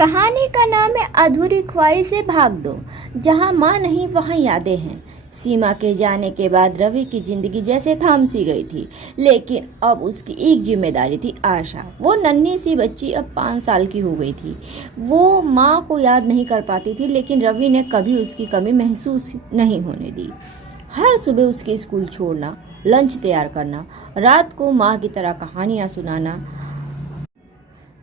कहानी का नाम है अधूरी ख्वाहिशें भाग दो। जहाँ माँ नहीं वहाँ यादें हैं। सीमा के जाने के बाद रवि की जिंदगी जैसे थम सी गई थी, लेकिन अब उसकी एक जिम्मेदारी थी, आशा। वो नन्ही सी बच्ची अब 5 साल की हो गई थी। वो माँ को याद नहीं कर पाती थी, लेकिन रवि ने कभी उसकी कमी महसूस नहीं होने दी। हर सुबह उसके स्कूल छोड़ना, लंच तैयार करना, रात को माँ की तरह कहानियाँ सुनाना।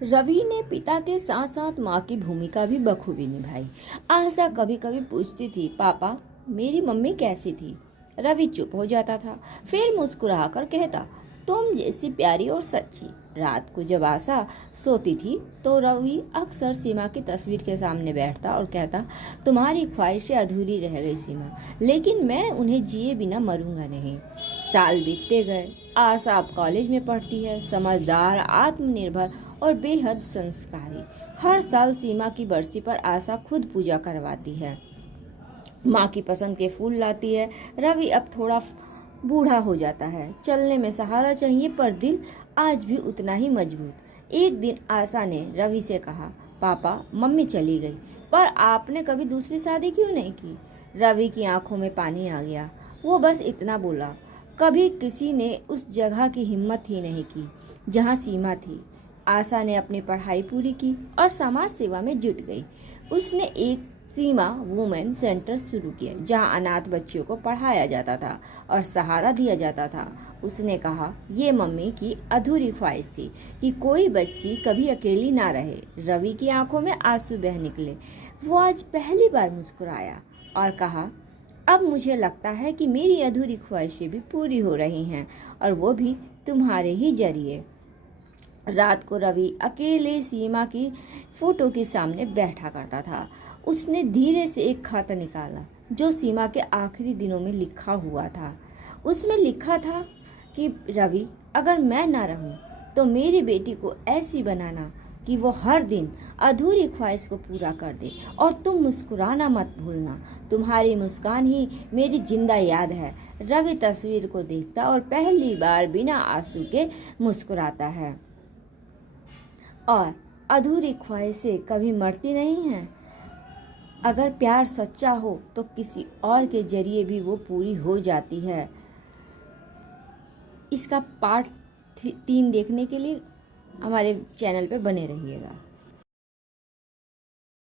रवि ने पिता के साथ साथ माँ की भूमिका भी बखूबी निभाई। आशा कभी कभी पूछती थी, पापा मेरी मम्मी कैसी थी? रवि चुप हो जाता था, फिर मुस्कुराकर कहता, तुम जैसी प्यारी और सच्ची। रात को जब आशा सोती थी तो रवि अक्सर सीमा की तस्वीर के सामने बैठता और कहता, तुम्हारी ख्वाहिशें अधूरी रह गई सीमा, लेकिन मैं उन्हें जिए बिना मरूंगा नहीं। साल बीतते गए। आशा अब कॉलेज में पढ़ती है, समझदार, आत्मनिर्भर और बेहद संस्कारी। हर साल सीमा की बरसी पर आशा खुद पूजा करवाती है, माँ की पसंद के फूल लाती है। रवि अब थोड़ा बूढ़ा हो जाता है, चलने में सहारा चाहिए, पर दिल आज भी उतना ही मजबूत। एक दिन आशा ने रवि से कहा, पापा मम्मी चली गई, पर आपने कभी दूसरी शादी क्यों नहीं की? रवि की आंखों में पानी आ गया। वो बस इतना बोला, कभी किसी ने उस जगह की हिम्मत ही नहीं की जहाँ सीमा थी। आशा ने अपनी पढ़ाई पूरी की और समाज सेवा में जुट गई। उसने एक सीमा वुमेन सेंटर शुरू किया, जहां अनाथ बच्चियों को पढ़ाया जाता था और सहारा दिया जाता था। उसने कहा, ये मम्मी की अधूरी ख्वाहिश थी कि कोई बच्ची कभी अकेली ना रहे। रवि की आंखों में आंसू बह निकले। वो आज पहली बार मुस्कुराया और कहा, अब मुझे लगता है कि मेरी अधूरी ख्वाहिशें भी पूरी हो रही हैं, और वो भी तुम्हारे ही जरिए। रात को रवि अकेले सीमा की फोटो के सामने बैठा करता था। उसने धीरे से एक खत निकाला जो सीमा के आखिरी दिनों में लिखा हुआ था। उसमें लिखा था कि रवि, अगर मैं ना रहूं तो मेरी बेटी को ऐसी बनाना कि वो हर दिन अधूरी ख्वाहिश को पूरा कर दे, और तुम मुस्कुराना मत भूलना। तुम्हारी मुस्कान ही मेरी जिंदा याद है। रवि तस्वीर को देखता और पहली बार बिना आंसू के मुस्कुराता है। और अधूरी ख्वाहिशें कभी मरती नहीं हैं। अगर प्यार सच्चा हो तो किसी और के जरिए भी वो पूरी हो जाती है। इसका पार्ट 3 देखने के लिए हमारे चैनल पे बने रहिएगा।